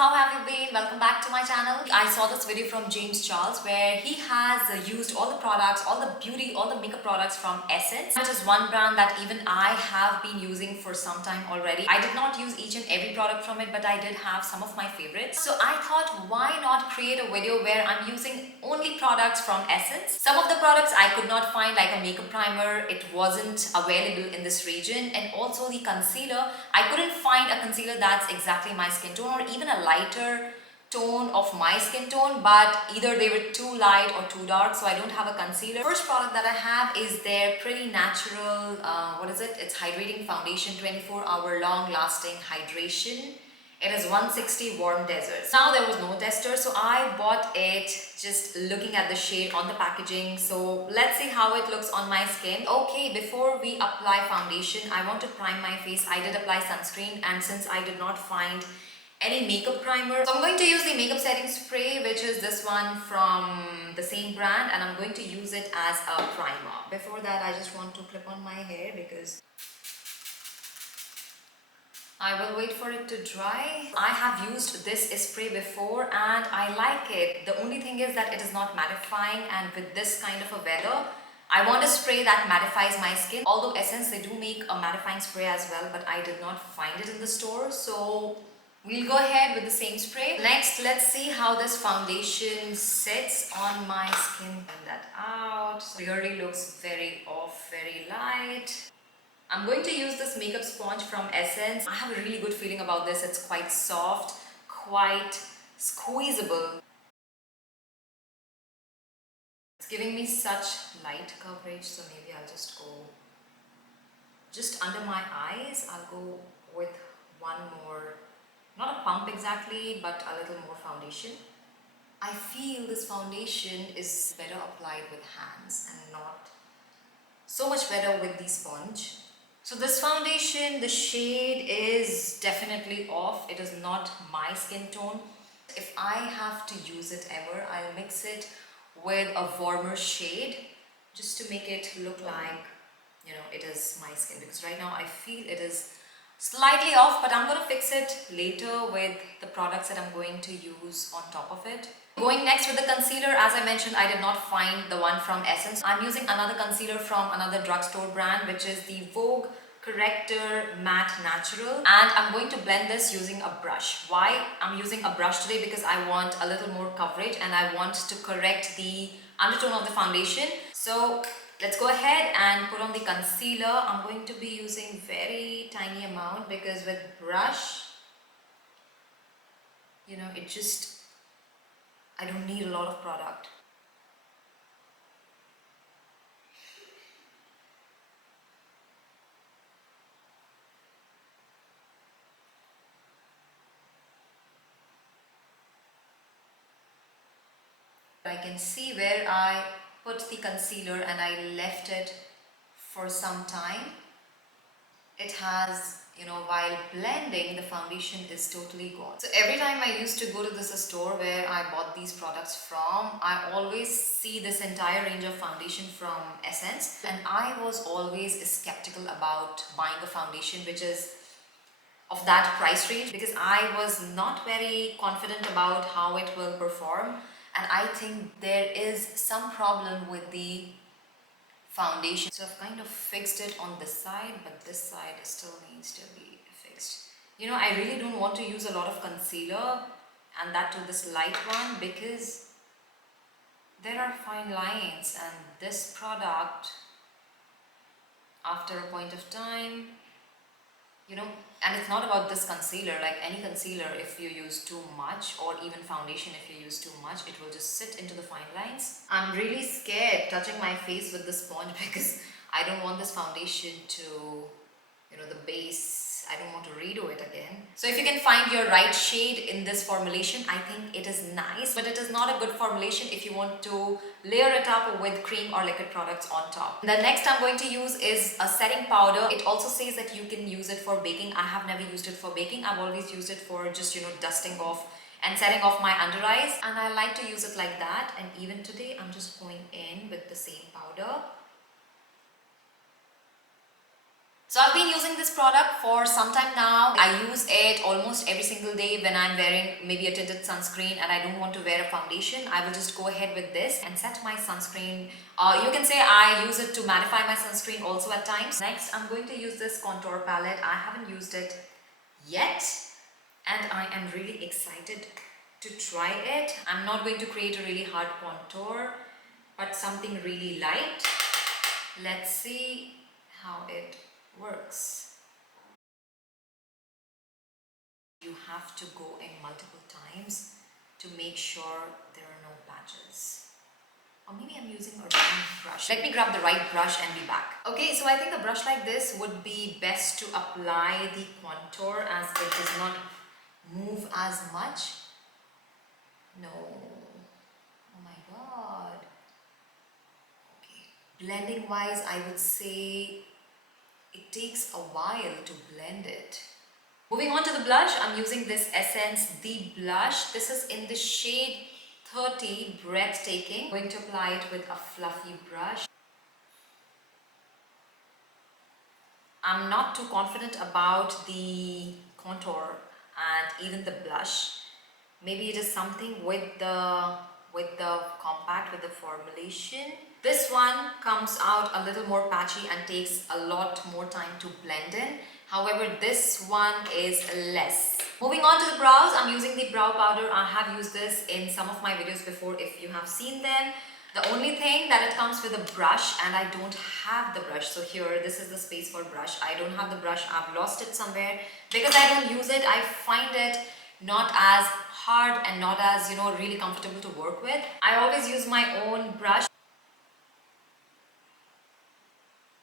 how have you been? Welcome back to my channel. I saw this video from James Charles where he has used all the products, all the beauty, all the makeup products from Essence, which is one brand that even I have been using for some time already. I did not use each and every product from it, but I did have some of my favorites. So I thought, why not create a video where I'm using only products from Essence. Some of the products I could not find, like a makeup primer, it wasn't available in this region, and also the concealer, I couldn't find a concealer that's exactly my skin tone or even a lighter tone of my skin tone, but either they were too light or too dark, so I don't have a concealer. First product that I have is their Pretty Natural, it's hydrating foundation, 24-hour long lasting hydration. It is 160 warm desert. Now there was no tester, so I bought it just looking at the shade on the packaging. So let's see how it looks on my skin. Okay, before we apply foundation, I want to prime my face. I did apply sunscreen, and since I did not find any makeup primer, so I'm going to use the makeup setting spray, which is this one from the same brand, and I'm going to use it as a primer. Before that, I just want to clip on my hair because I will wait for it to dry. I have used this spray before and I like it. The only thing is that it is not mattifying, and with this kind of a weather, I want a spray that mattifies my skin. Although Essence, they do make a mattifying spray as well, but I did not find it in the store. So we'll go ahead with the same spray. Next, let's see how this foundation sits on my skin. Blend that out. So it really looks very off, very light. I'm going to use this makeup sponge from Essence. I have a really good feeling about this. It's quite soft, quite squeezable. It's giving me such light coverage, so maybe I'll just go just under my eyes. I'll go with one more, not a pump exactly, but a little more foundation. I feel this foundation is better applied with hands and not so much better with the sponge. So this foundation, the shade is definitely off. It is not my skin tone. If I have to use it ever, I'll mix it with a warmer shade just to make it look like, it is my skin, because right now I feel it is slightly off, but I'm going to fix it later with the products that I'm going to use on top of it. Going next with the concealer, as I mentioned, I did not find the one from Essence. I'm using another concealer from another drugstore brand, which is the Vogue Corrector Matte Natural, and I'm going to blend this using a brush. Why I'm using a brush today? Because I want a little more coverage and I want to correct the undertone of the foundation. So let's go ahead and put on the concealer. I'm going to be using very tiny amount because with brush, I don't need a lot of product. I can see where I put the concealer and I left it for some time. It has, while blending, the foundation is totally gone. So every time I used to go to this store where I bought these products from, I always see this entire range of foundation from Essence, and I was always skeptical about buying a foundation which is of that price range, because I was not very confident about how it will perform, and I think there is some problem with the foundation. So I've kind of fixed it on this side, but this side still needs to be fixed. I really don't want to use a lot of concealer, and that to this light one, because there are fine lines, and this product, after a point of time, and it's not about this concealer, like any concealer, if you use too much, or even foundation, if you use too much, it will just sit into the fine lines. I'm really scared touching my face with the sponge because I don't want this foundation to, the base, I don't want to redo it again. So if you can find your right shade in this formulation, I think it is nice, but it is not a good formulation if you want to layer it up with cream or liquid products on top. The next I'm going to use is a setting powder. It also says that you can use it for baking. I have never used it for baking. I've always used it for just, dusting off and setting off my under eyes, and I like to use it like that. And even today, I'm just going in with the same powder. So I've been using this product for some time now. I use it almost every single day when I'm wearing maybe a tinted sunscreen and I don't want to wear a foundation. I will just go ahead with this and set my sunscreen. You can say I use it to mattify my sunscreen also at times. Next, I'm going to use this contour palette. I haven't used it yet and I am really excited to try it. I'm not going to create a really hard contour, but something really light. Let's see how it works. You have to go in multiple times to make sure there are no patches. Or maybe I'm using a wrong brush. Let me grab the right brush and be back. Okay, so I think a brush like this would be best to apply the contour as it does not move as much. No. Oh my god. Okay. Blending wise, I would say it takes a while to blend it. Moving on to the blush, I'm using this Essence The Blush. This is in the shade 30, Breathtaking. I'm going to apply it with a fluffy brush. I'm not too confident about the contour and even the blush. Maybe it is something with the compact, with the formulation. This one comes out a little more patchy and takes a lot more time to blend in. However, this one is less. Moving on to the brows, I'm using the brow powder. I have used this in some of my videos before if you have seen them. The only thing that it comes with a brush and I don't have the brush. So here, this is the space for brush. I don't have the brush. I've lost it somewhere. Because I don't use it, I find it not as hard and not as, really comfortable to work with. I always use my own brush.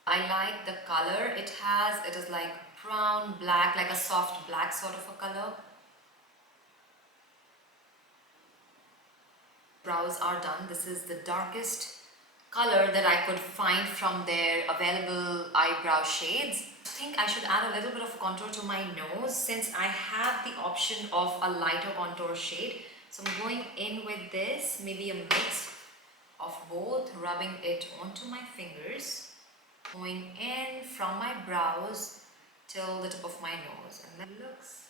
I like the color it has. It is like brown, black, like a soft black sort of a color. Brows are done. This is the darkest color that I could find from their available eyebrow shades. I think I should add a little bit of contour to my nose since I have the option of a lighter contour shade. So I'm going in with this, maybe a mix of both, rubbing it onto my fingers. Going in from my brows till the tip of my nose, and that looks.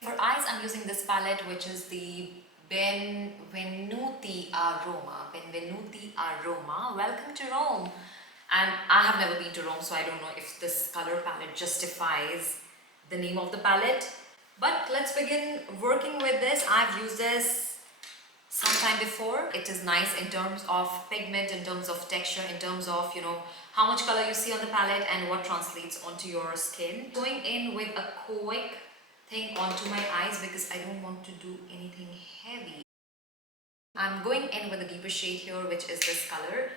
For eyes, I'm using this palette, which is the Benvenuti Aroma. Benvenuti Aroma. Welcome to Rome. And I have never been to Rome, so I don't know if this color palette justifies the name of the palette. But let's begin working with this. I've used this sometime before. It is nice in terms of pigment, in terms of texture, in terms of how much color you see on the palette and what translates onto your skin. Going in with a quick thing onto my eyes because I don't want to do anything heavy. I'm going in with a deeper shade here, which is this color,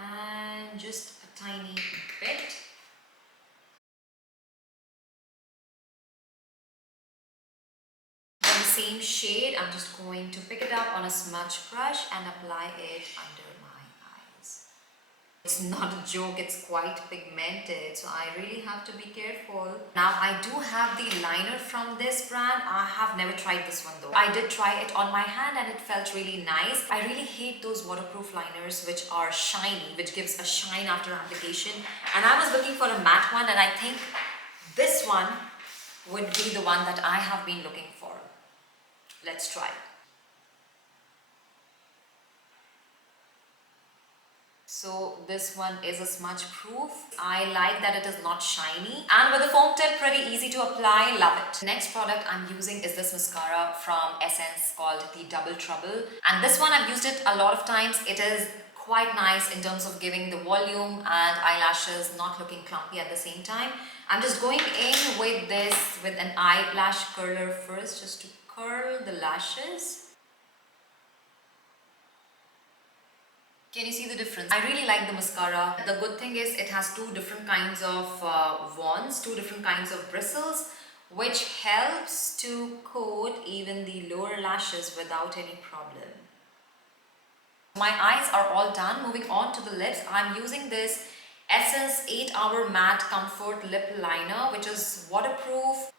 and just a tiny bit. Same shade, I'm just going to pick it up on a smudge brush and apply it under my eyes. It's not a joke, it's quite pigmented, so I really have to be careful. Now I do have the liner from this brand. I have never tried this one though. I did try it on my hand and it felt really nice. I really hate those waterproof liners which are shiny, which gives a shine after application. And I was looking for a matte one and I think this one would be the one that I have been looking for. Let's try. So this one is a smudge proof. I like that it is not shiny and with a foam tip, pretty easy to apply. Love it. The next product I'm using is this mascara from Essence called the Double Trouble, and this one I've used it a lot of times. It is quite nice in terms of giving the volume and eyelashes not looking clumpy at the same time. I'm just going in with this with an eyelash curler first, just to curl the lashes. Can you see the difference? I really like the mascara. The good thing is it has two different kinds of wands, two different kinds of bristles, which helps to coat even the lower lashes without any problem. My eyes are all done. Moving on to the lips, I'm using this Essence 8-Hour Matte Comfort Lip Liner, which is waterproof.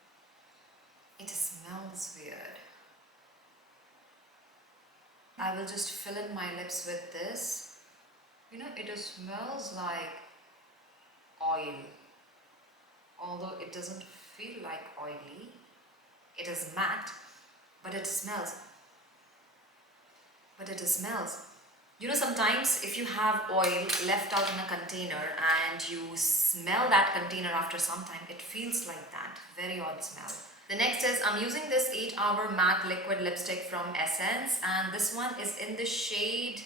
It smells weird. I will just fill in my lips with this. You know, it smells like oil, although it doesn't feel like oily. It is matte, but it smells. You know, sometimes if you have oil left out in a container and you smell that container after some time, it feels like that. Very odd smell. The next is I'm using this 8-hour matte liquid lipstick from Essence, and this one is in the shade,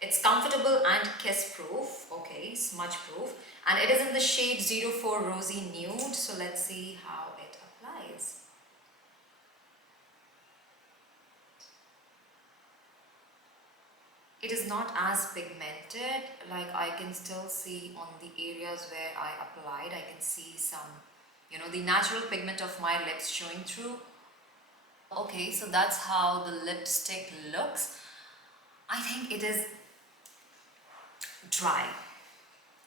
it's comfortable and kiss proof, okay, smudge proof, and it is in the shade 04 Rosy Nude. So let's see how it applies. It is not as pigmented, like I can still see on the areas where I applied, I can see some, you know, the natural pigment of my lips showing through. Okay, so that's how the lipstick looks. I think it is dry.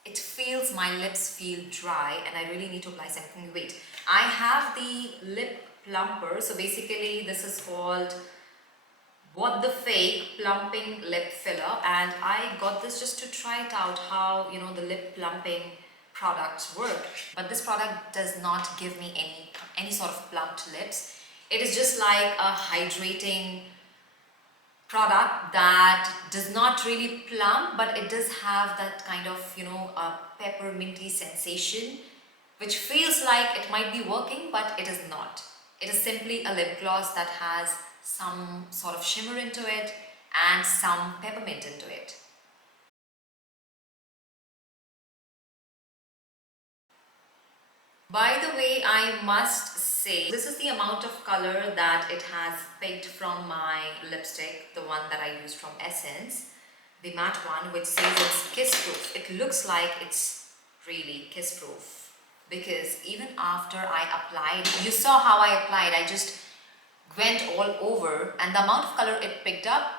It feels, my lips feel dry and I really need to apply something. Wait, I have the lip plumper. So basically this is called What the Fake Plumping Lip Filler, and I got this just to try it out how, you know, the lip plumping products work. But this product does not give me any sort of plumped lips. It is just like a hydrating product that does not really plump, but it does have that kind of, you know, a pepperminty sensation, which feels like it might be working, but it is not. It is simply a lip gloss that has some sort of shimmer into it and some peppermint into it. By the way, I must say, this is the amount of color that it has picked from my lipstick, the one that I used from Essence, the matte one, which says it's kiss proof. It looks like it's really kiss proof, because even after I applied, you saw how I applied, I just went all over, and the amount of color it picked up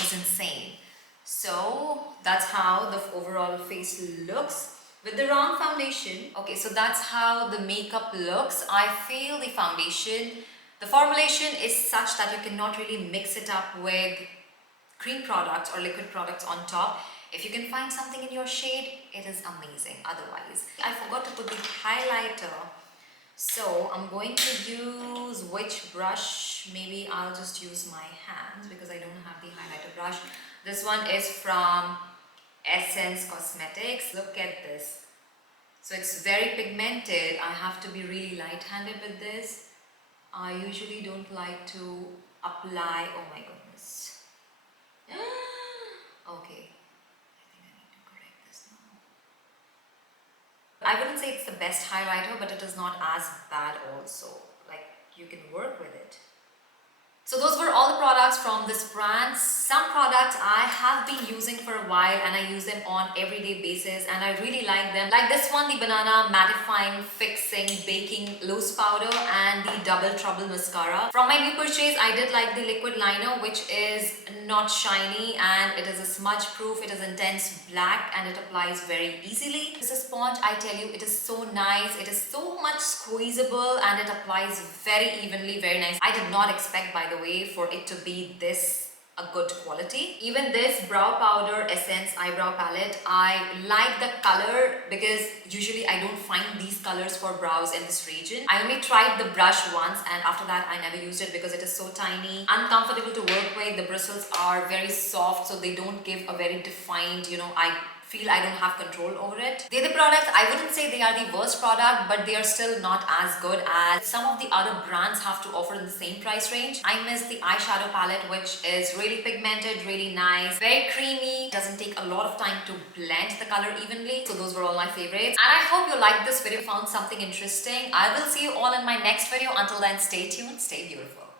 is insane. So that's how the overall face looks with the wrong foundation. Okay, so that's how the makeup looks. I feel the formulation is such that you cannot really mix it up with cream products or liquid products on top. If you can find something in your shade, it is amazing. Otherwise, I forgot to put the highlighter. So I'm going to use which brush? Maybe I'll just use my hands because I don't have the highlighter brush. This one is from Essence Cosmetics. Look at this. So it's very pigmented. I have to be really light-handed with this. I usually don't like to apply. Oh my goodness. Okay. I think I need to correct this now. I wouldn't say it's the best highlighter, but it is not as bad also. Like, you can work with it. So those were all the products from this brand. Some products I have been using for a while and I use them on everyday basis and I really like them. Like this one, the Banana Mattifying Fixing Baking Loose Powder and the Double Trouble Mascara. From my new purchase, I did like the liquid liner, which is not shiny and it is a smudge proof. It is intense black and it applies very easily. This sponge, I tell you, it is so nice. It is so much squeezable and it applies very evenly, very nice. I did not expect, by the way, for it to be this a good quality. Even this brow powder Essence eyebrow palette, I like the color because usually I don't find these colors for brows in this region. I only tried the brush once and after that I never used it because it is so tiny, uncomfortable to work with. The bristles are very soft, so they don't give a very defined, you know, I feel I don't have control over it. The other products, I wouldn't say they are the worst product, but they are still not as good as some of the other brands have to offer in the same price range. I miss the eyeshadow palette, which is really pigmented, really nice, very creamy, doesn't take a lot of time to blend the color evenly. So those were all my favorites. And I hope you liked this video, found something interesting. I will see you all in my next video. Until then, stay tuned, stay beautiful.